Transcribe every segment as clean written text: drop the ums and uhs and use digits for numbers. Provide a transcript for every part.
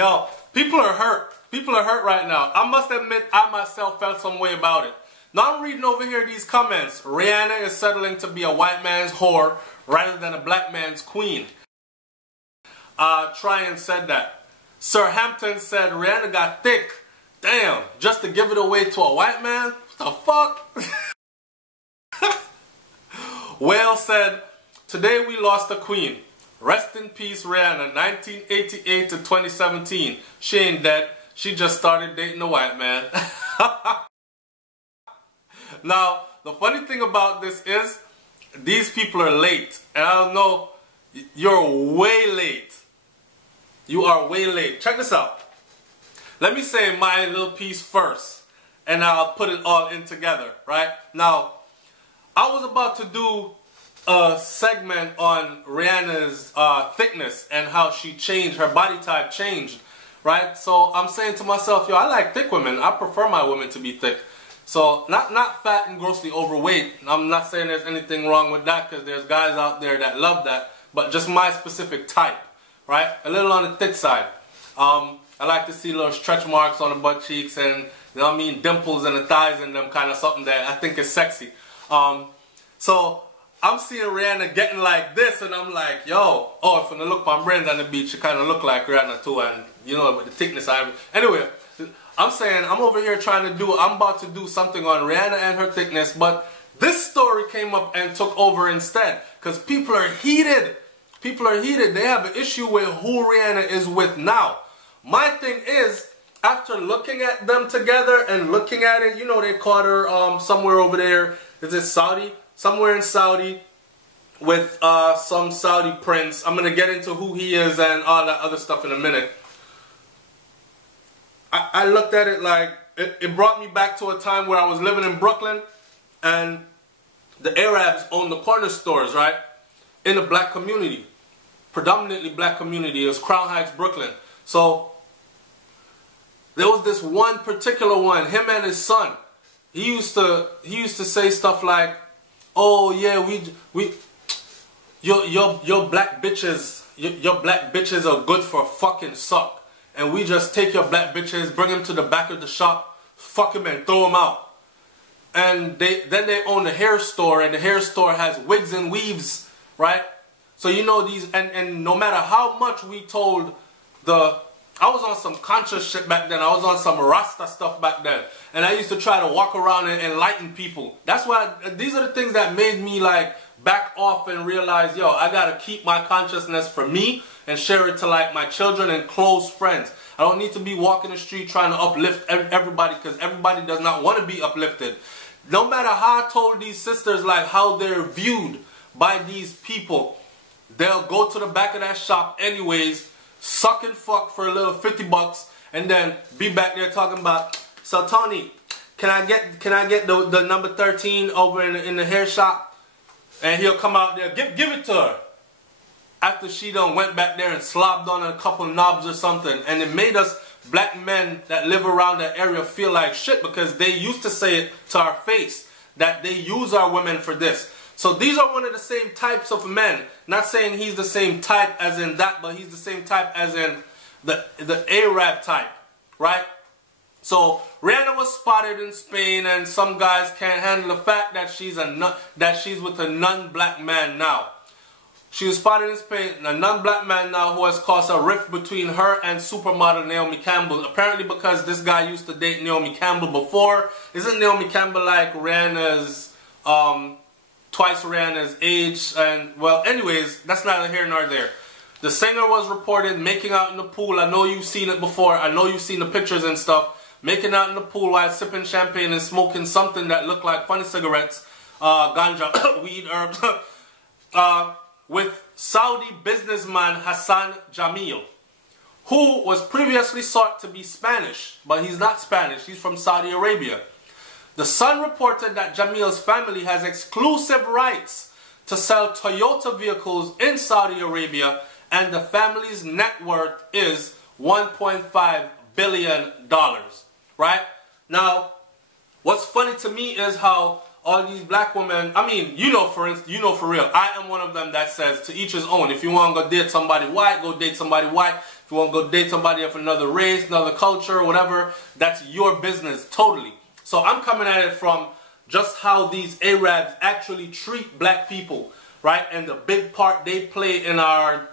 Yo, people are hurt. People are hurt right now. I must admit, I myself felt some way about it. Now I'm reading over here these comments. Rihanna is settling to be a white man's whore rather than a black man's queen. Tryon said that. Sir Hampton said Rihanna got thick. Damn, just to give it away to a white man? What the fuck? Whale said, today we lost a queen. Rest in peace, Rihanna, 1988 to 2017. She ain't dead. She just started dating a white man. Now, the funny thing about this is, these people are late. And I don't know, you're way late. You are way late. Check this out. Let me say my little piece first, and I'll put it all in together, right? Now, I was about to do a segment on Rihanna's thickness and how she changed, her body type changed, right? So I'm saying to myself, yo, I like thick women. I prefer my women to be thick. So not fat and grossly overweight. I'm not saying there's anything wrong with that, because there's guys out there that love that, but just my specific type, right? A little on the thick side. I like to see little stretch marks on the butt cheeks and, you know what I mean, dimples in the thighs and them, kind of something that I think is sexy. So I'm seeing Rihanna getting like this, and I'm like, yo, oh, if I look my friends on the beach, you kind of look like Rihanna too, and you know, with the thickness I have. Anyway, I'm saying I'm over here I'm about to do something on Rihanna and her thickness, but this story came up and took over instead, because people are heated. People are heated. They have an issue with who Rihanna is with now. My thing is, after looking at them together and looking at it, you know, they caught her somewhere over there. Is it Saudi? Somewhere in Saudi with some Saudi prince. I'm going to get into who he is and all that other stuff in a minute. I looked at it like, it brought me back to a time where I was living in Brooklyn and the Arabs owned the corner stores, right? In a black community. Predominantly black community. It was Crown Heights, Brooklyn. So there was this one particular one, him and his son. He used to say stuff like, "Oh yeah, your black bitches, your black bitches are good for fucking suck, and we just take your black bitches, bring them to the back of the shop, fuck them and throw them out." And then they own the hair store, and the hair store has wigs and weaves, right? So you know these, and no matter how much we told I was on some conscious shit back then. I was on some Rasta stuff back then. And I used to try to walk around and enlighten people. That's why, these are the things that made me like back off and realize, yo, I gotta keep my consciousness for me and share it to like my children and close friends. I don't need to be walking the street trying to uplift everybody, because everybody does not want to be uplifted. No matter how I told these sisters like how they're viewed by these people, they'll go to the back of that shop anyways, suck and fuck for a little 50 bucks, and then be back there talking about, "So Tony, can I get the number 13 over in the hair shop?" And he'll come out there, give it to her. After she done went back there and slobbed on a couple knobs or something. And it made us black men that live around that area feel like shit, because they used to say it to our face that they use our women for this. So these are one of the same types of men. Not saying he's the same type as in that, but he's the same type as in the Arab type, right? So Rihanna was spotted in Spain, and some guys can't handle the fact that she's with a non-black man now. She was spotted in Spain, a non-black man now, who has caused a rift between her and supermodel Naomi Campbell. Apparently because this guy used to date Naomi Campbell before. Isn't Naomi Campbell like Rihanna's twice Rihanna's age? And well, anyways, that's neither here nor there. The singer was reported making out in the pool. I know you've seen it before. I know you've seen the pictures and stuff. Making out in the pool while sipping champagne and smoking something that looked like funny cigarettes, ganja, weed, herbs, with Saudi businessman Hassan Jamil, who was previously thought to be Spanish, but he's not Spanish. He's from Saudi Arabia. The Sun reported that Jamil's family has exclusive rights to sell Toyota vehicles in Saudi Arabia, and the family's net worth is $1.5 billion, right? Now, what's funny to me is how all these black women, I mean, you know, for instance, you know, for real, I am one of them that says to each his own. If you want to go date somebody white, go date somebody white. If you want to go date somebody of another race, another culture, whatever, that's your business, totally. So I'm coming at it from just how these Arabs actually treat black people, right? And the big part they play in our,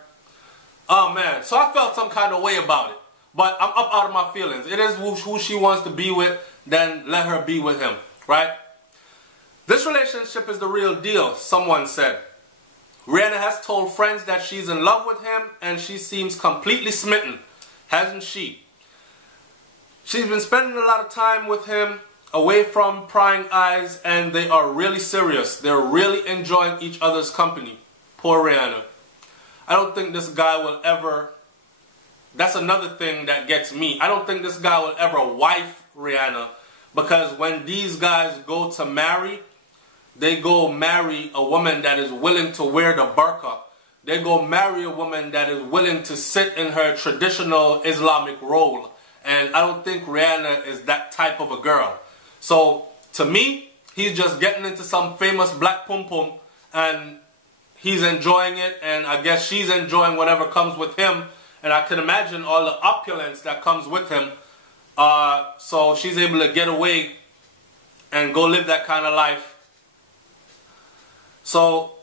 oh man. So I felt some kind of way about it. But I'm up out of my feelings. It is who she wants to be with, then let her be with him, right? This relationship is the real deal, someone said. Rihanna has told friends that she's in love with him and she seems completely smitten, hasn't she? She's been spending a lot of time with him away from prying eyes, and they are really serious. They're really enjoying each other's company. Poor Rihanna. I don't think this guy will ever... That's another thing that gets me. I don't think this guy will ever wife Rihanna, because when these guys go to marry, they go marry a woman that is willing to wear the burqa. They go marry a woman that is willing to sit in her traditional Islamic role. And I don't think Rihanna is that type of a girl. So, to me, he's just getting into some famous black pum-pum, and he's enjoying it, and I guess she's enjoying whatever comes with him. And I can imagine all the opulence that comes with him. So she's able to get away and go live that kind of life. So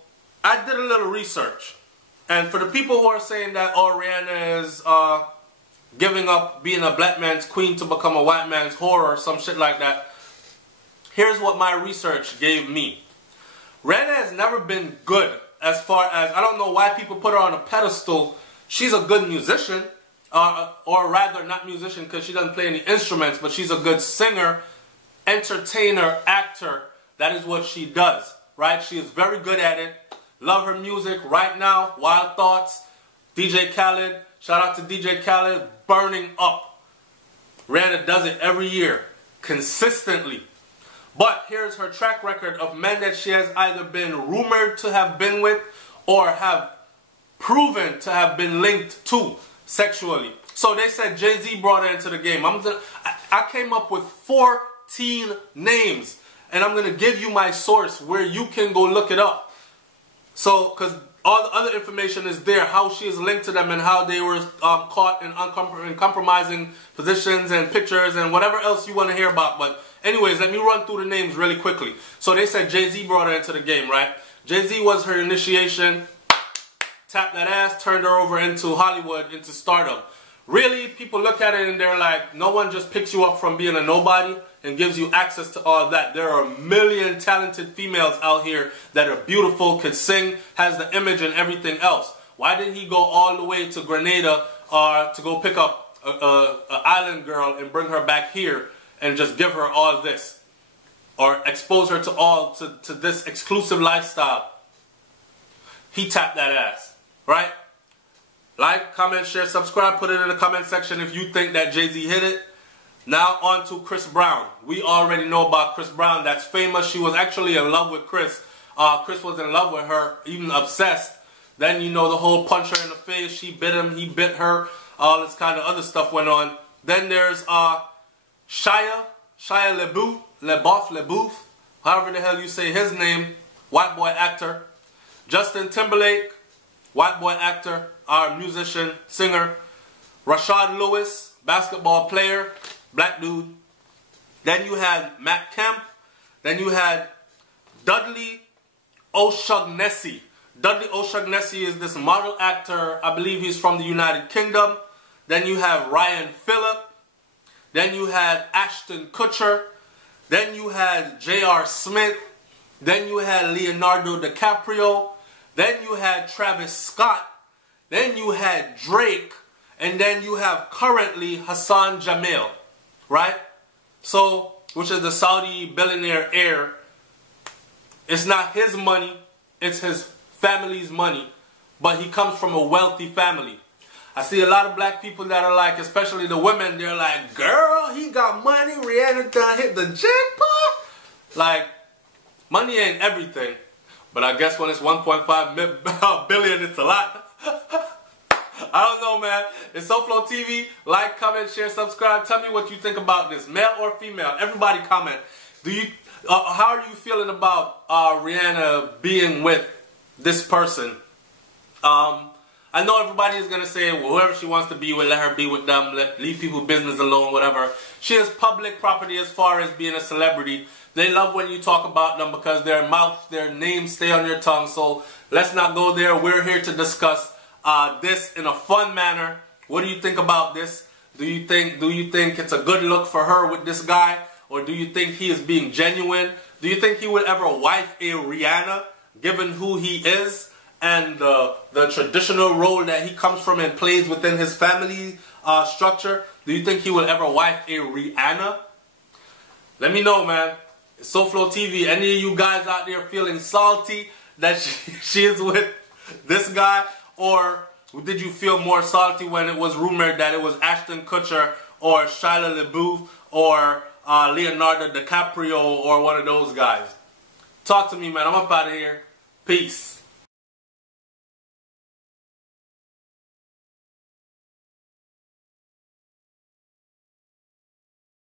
I did a little research. And for the people who are saying that, oh, Rihanna is giving up being a black man's queen to become a white man's whore or some shit like that, here's what my research gave me. Rihanna has never been good as far as, I don't know why people put her on a pedestal. She's a good musician, or rather not musician because she doesn't play any instruments, but she's a good singer, entertainer, actor. That is what she does, right? She is very good at it. Love her music right now. Wild Thoughts, DJ Khaled. Shout out to DJ Khaled. Burning up. Rihanna does it every year, consistently. But here's her track record of men that she has either been rumored to have been with or have proven to have been linked to sexually. So they said Jay-Z brought her into the game. I came up with 14 names, and I'm going to give you my source where you can go look it up. So, because all the other information is there, how she is linked to them and how they were caught in compromising positions and pictures and whatever else you want to hear about. But anyways, let me run through the names really quickly. So they said Jay-Z brought her into the game, right? Jay-Z was her initiation. Tapped that ass, turned her over into Hollywood, into stardom. Really, people look at it and they're like, no one just picks you up from being a nobody and gives you access to all that. There are a million talented females out here that are beautiful, could sing, has the image and everything else. Why did he go all the way to Grenada to go pick up an island girl and bring her back here and just give her all this? Or expose her to this exclusive lifestyle? He tapped that ass. Right? Like, comment, share, subscribe. Put it in the comment section if you think that Jay-Z hit it. Now on to Chris Brown. We already know about Chris Brown. That's famous. She was actually in love with Chris. Chris was in love with her, even obsessed. Then, you know, the whole punch her in the face. She bit him. He bit her. All this kind of other stuff went on. Then there's Shia LaBeouf, however the hell you say his name. White boy actor. Justin Timberlake. White boy actor, our musician, singer. Rashad Lewis, basketball player, black dude. Then you had Matt Kemp. Then you had Dudley O'Shaughnessy. Dudley O'Shaughnessy is this model actor. I believe he's from the United Kingdom. Then you have Ryan Phillip. Then you had Ashton Kutcher. Then you had J.R. Smith. Then you had Leonardo DiCaprio. Then you had Travis Scott. Then you had Drake. And then you have currently Hassan Jamil. Right? So, which is the Saudi billionaire heir. It's not his money. It's his family's money. But he comes from a wealthy family. I see a lot of black people that are like, especially the women, they're like, girl, he got money. Rihanna done hit the jackpot. Like, money ain't everything. But I guess when it's 1.5 billion, it's a lot. I don't know, man. It's SouFLoTV. Like, comment, share, subscribe. Tell me what you think about this. Male or female. Everybody comment. How are you feeling about Rihanna being with this person? I know everybody is going to say, well, whoever she wants to be with, let her be with them, leave people's business alone, whatever. She is public property as far as being a celebrity. They love when you talk about them because their mouth, their names stay on your tongue. So let's not go there. We're here to discuss this in a fun manner. What do you think about this? Do you think it's a good look for her with this guy? Or do you think he is being genuine? Do you think he would ever wife a Rihanna, given who he is? And the traditional role that he comes from and plays within his family structure, do you think he will ever wife a Rihanna? Let me know, man. It's SouFLoTV. Any of you guys out there feeling salty that she is with this guy? Or did you feel more salty when it was rumored that it was Ashton Kutcher or Shia LaBeouf or Leonardo DiCaprio or one of those guys? Talk to me, man. I'm up out of here. Peace.